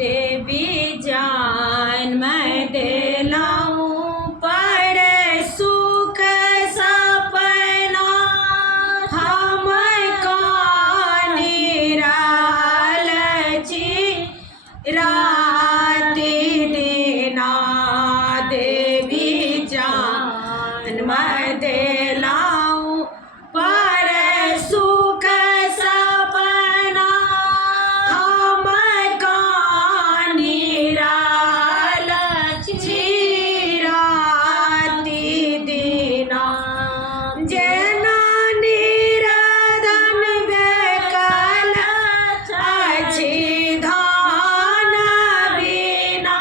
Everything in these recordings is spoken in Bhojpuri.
देवी जन्म दिलाऊं पर सुख सपना हम का निराल राति देना देवी जन्म दिलाऊं पर सुख सपना हम का निराल राति देना जना निराधन बेकल अच्छी धान बिना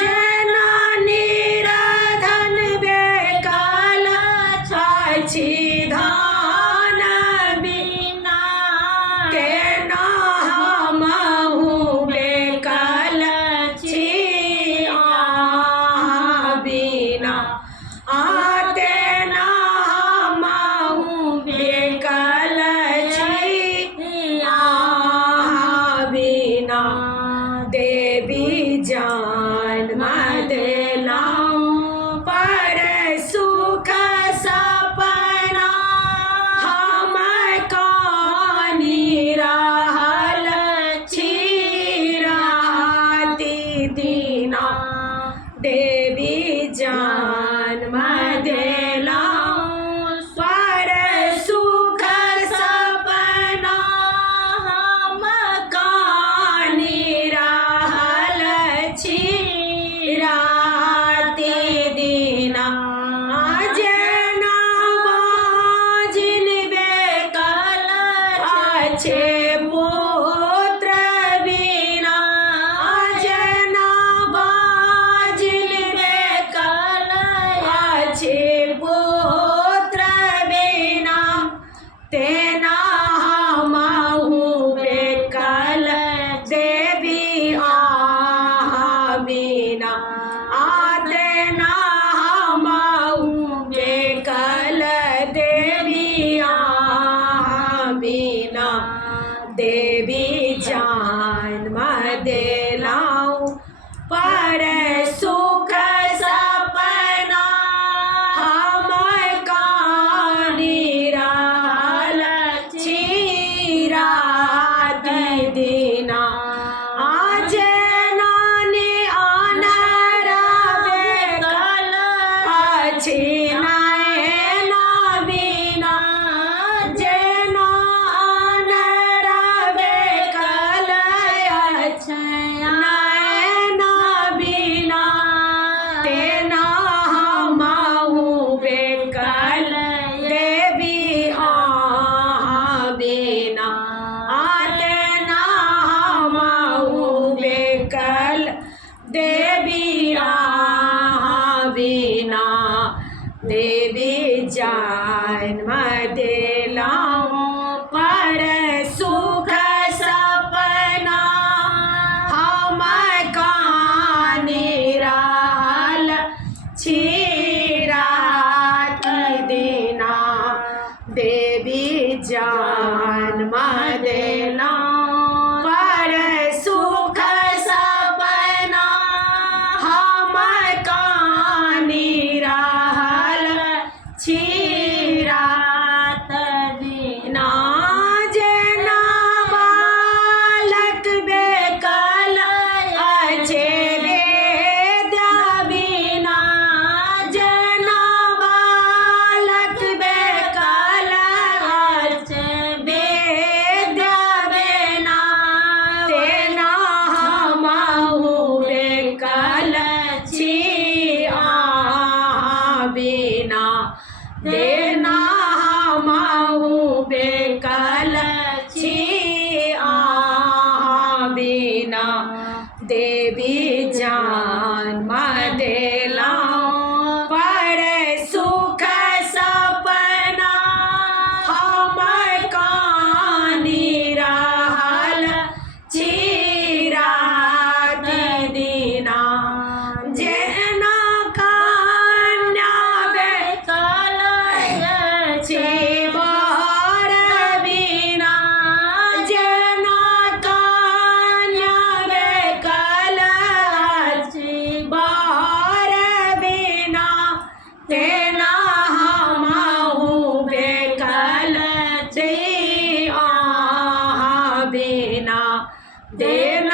जना निराधन बेकल अच्छी धान बिना केना हमहु बेकल छिया बिना आते ना हमहु बेकल छिया बिना देवी जन्म दिलाऊं पर सुख सपना हम का निराल राति दीना देवी जन्म दिलाऊं पर सुख सपना हम का निराल राति दीना जना बाजिन बेकल अच्छे पुत्र बिना जना बाजिन बेकल अच्छे पुत्र बिना तेना हमहु बेकल देवी बिना आते ना हमहु बेकल देवी बिना देवी जन्म दिलाऊं पर सुख सपना हम का निराल राति दीना आज नानी आनरा बेकल अच्छी नैना बिना जना आनरा बेकल अच्छी नैना बिना तेना हमहु बेकल देवी बिना आते ना हमहु बेकल देवी बिना देवी जन्म दिलाऊं पर सुख सपना हम का निराल राति देना देवी जन्म दिलाऊं पर सुख सपना हम का निराल राति देना जना बालक बेकल अच्छे वेद्या बिना जना बालक बेकल अच्छे वेद्या बिना तेना हमहु बेकल छिया बिना देना हमहु बेकल छिया बिना देवी जन्म दिलाऊं पर सुख सपना हम का निराल राति दीना जना कन्या बेकल छिबार बिना जना कन्या देव